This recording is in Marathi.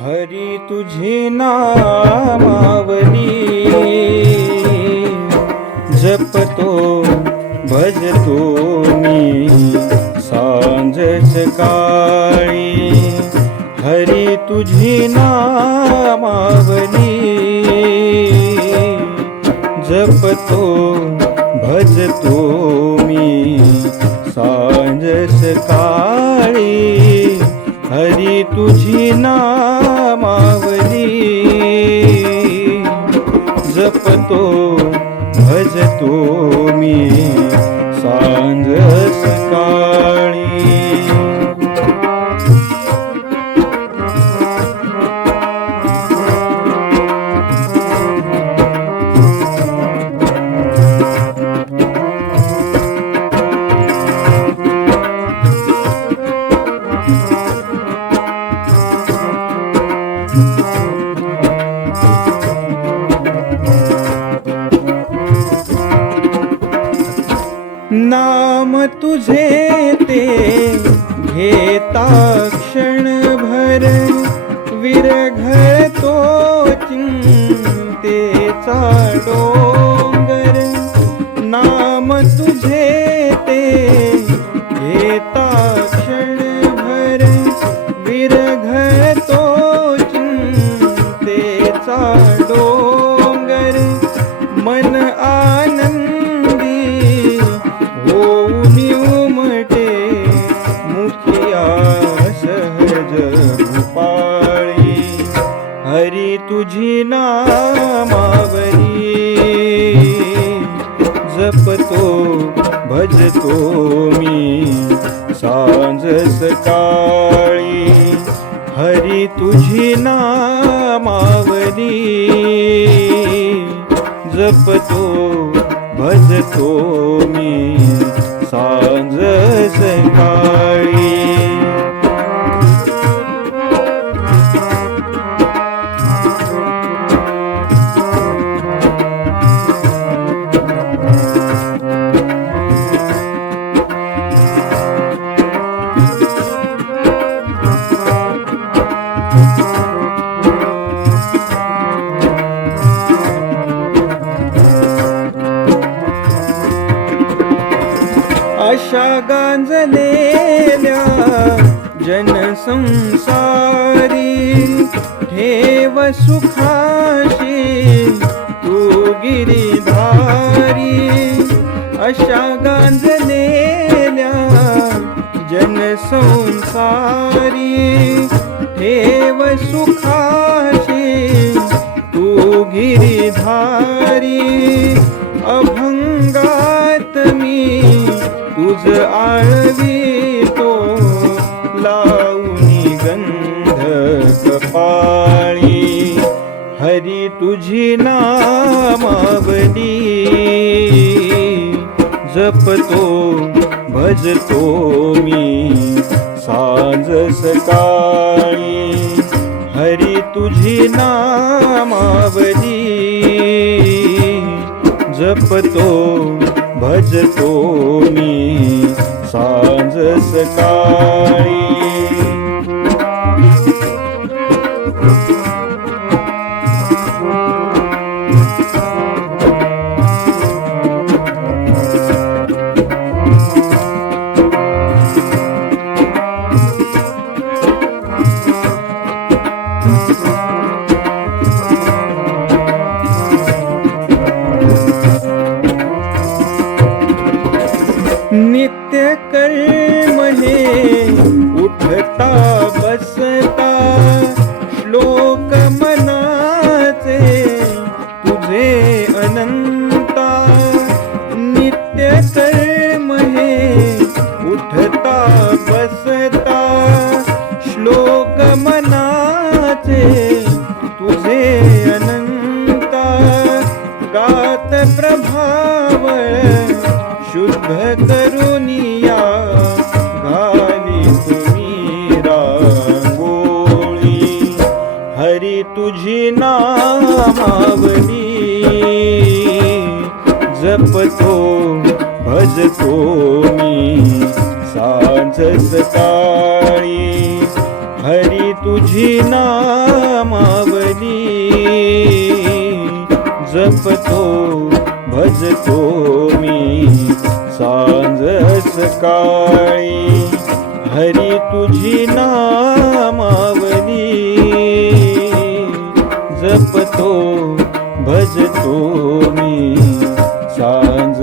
हरी तुझी नामावली जपतो भजतो मी सांज सकाळी। हरी तुझी नामावली जपतो भजतो मी सांज सकाळी। हरी तुझी नामावली जपतो भजतो मी सांज सकाळी। नाम तुझे ते घेता क्षणभर विरघळतो चिंतेचा डोंगर। नाम तुझे ते घेता क्षणभर विरघळतो चिंतेचा डोंगर। मन आनंदी होऊनी उमटे मुखिया सहज भूपाळी। हरी तुझी नामावली जपतो भजतो मी सांज सकाळी। हरी तुझी नामावली जपतो भजतो मी सांज सकाळी। अशा गांजलेल्या जनसंसारी ठेव सुखाशी तू गिरीधारी। अशा गांजलेल्या जनसंसारी ठेव सुखाशी तू गिरीधारी। अभंगात मी तुझ आळवितो लावणी गंध कपाळी। हरी तुझी नामावली जपतो भजतो मी सांज सकाळी। हरी तुझी नामावली जपतो भजतो मी सांज सकाळी। नित्य कर्म हे उठता बसता श्लोक मनाचे तुझे अनंता। नित्य कर्म हे उठता बसता श्लोक मनाचे तुझे अनंता। गात प्रभाव शुद्ध करुनिया घाली तुम्ही रांगोळी। हरी तुझी नामावली जपतो भजतो मी सांज सकाळी। हरी तुझी नामावली जपतो भजतो मी सांज सकाळी हरी तुझी नामावली जपतो भजतो मी सांज